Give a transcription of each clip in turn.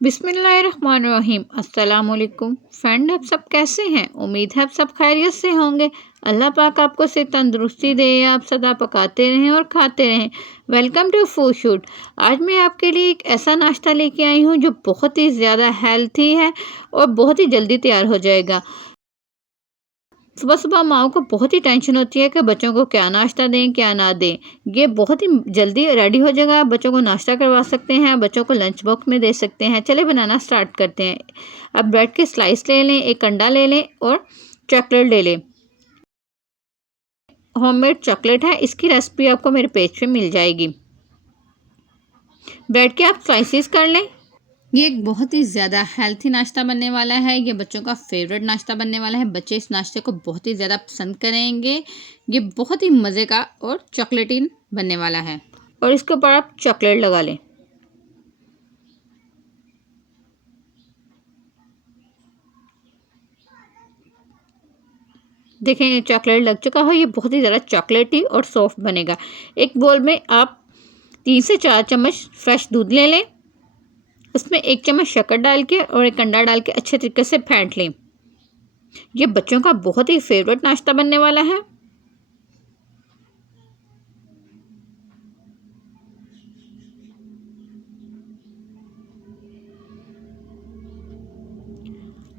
बिस्मिल्लाहिर्रहमानिर्रहीम। अस्सलामुअलैकुम फ्रेंड, आप सब कैसे हैं? उम्मीद है आप सब खैरियत से होंगे। अल्लाह पाक आपको से तंदुरुस्ती दे, आप सदा पकाते रहें और खाते रहें। Welcome to food shoot. आज मैं आपके लिए एक ऐसा नाश्ता लेके आई हूँ जो बहुत ही ज़्यादा हेल्थी है और बहुत ही जल्दी तैयार हो जाएगा। सुबह सुबह माओ को बहुत ही टेंशन होती है कि बच्चों को क्या नाश्ता दें क्या ना दें। ये बहुत ही जल्दी रेडी हो जाएगा। आप बच्चों को नाश्ता करवा सकते हैं, बच्चों को लंच बॉक्स में दे सकते हैं। चले बनाना स्टार्ट करते हैं। अब ब्रेड के स्लाइस ले लें, एक अंडा ले लें और चॉकलेट ले लें। होममेड चॉकलेट है, इसकी रेसिपी आपको मेरे पेज पे मिल जाएगी। ब्रेड के आप स्लाइसिस कर लें। ये एक बहुत ही ज़्यादा हेल्थी नाश्ता बनने वाला है। ये बच्चों का फेवरेट नाश्ता बनने वाला है। बच्चे इस नाश्ते को बहुत ही ज़्यादा पसंद करेंगे। ये बहुत ही मज़े का और चॉकलेटी बनने वाला है। और इसके ऊपर आप चॉकलेट लगा लें। देखें चॉकलेट लग चुका है। ये बहुत ही ज़्यादा चॉकलेटी और सॉफ्ट बनेगा। एक बोल में आप 3 से 4 चम्मच फ्रेश दूध ले लें। उसमें 1 चम्मच शक्कर डाल के और एक अंडा डाल के अच्छे तरीके से फेंट लें। ये बच्चों का बहुत ही फेवरेट नाश्ता बनने वाला है।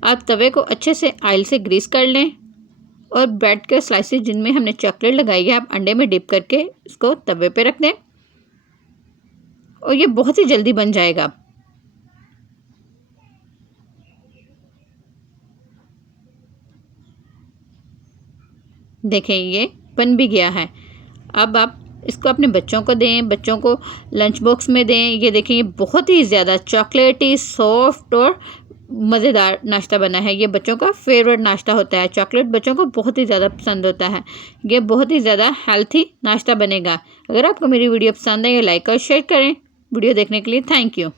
आप तवे को अच्छे से ऑयल से ग्रीस कर लें और ब्रेड के स्लाइसेस जिनमें हमने चॉकलेट लगाई है आप अंडे में डिप करके इसको तवे पे रख दें और ये बहुत ही जल्दी बन जाएगा। देखें ये बन भी गया है। अब आप इसको अपने बच्चों को दें, बच्चों को लंच बॉक्स में दें। ये देखें ये बहुत ही ज़्यादा चॉकलेटी सॉफ्ट और मज़ेदार नाश्ता बना है। ये बच्चों का फेवरेट नाश्ता होता है। चॉकलेट बच्चों को बहुत ही ज़्यादा पसंद होता है। ये बहुत ही ज़्यादा हेल्थी नाश्ता बनेगा। अगर आपको मेरी वीडियो पसंद है, लाइक और शेयर करें। वीडियो देखने के लिए थैंक यू।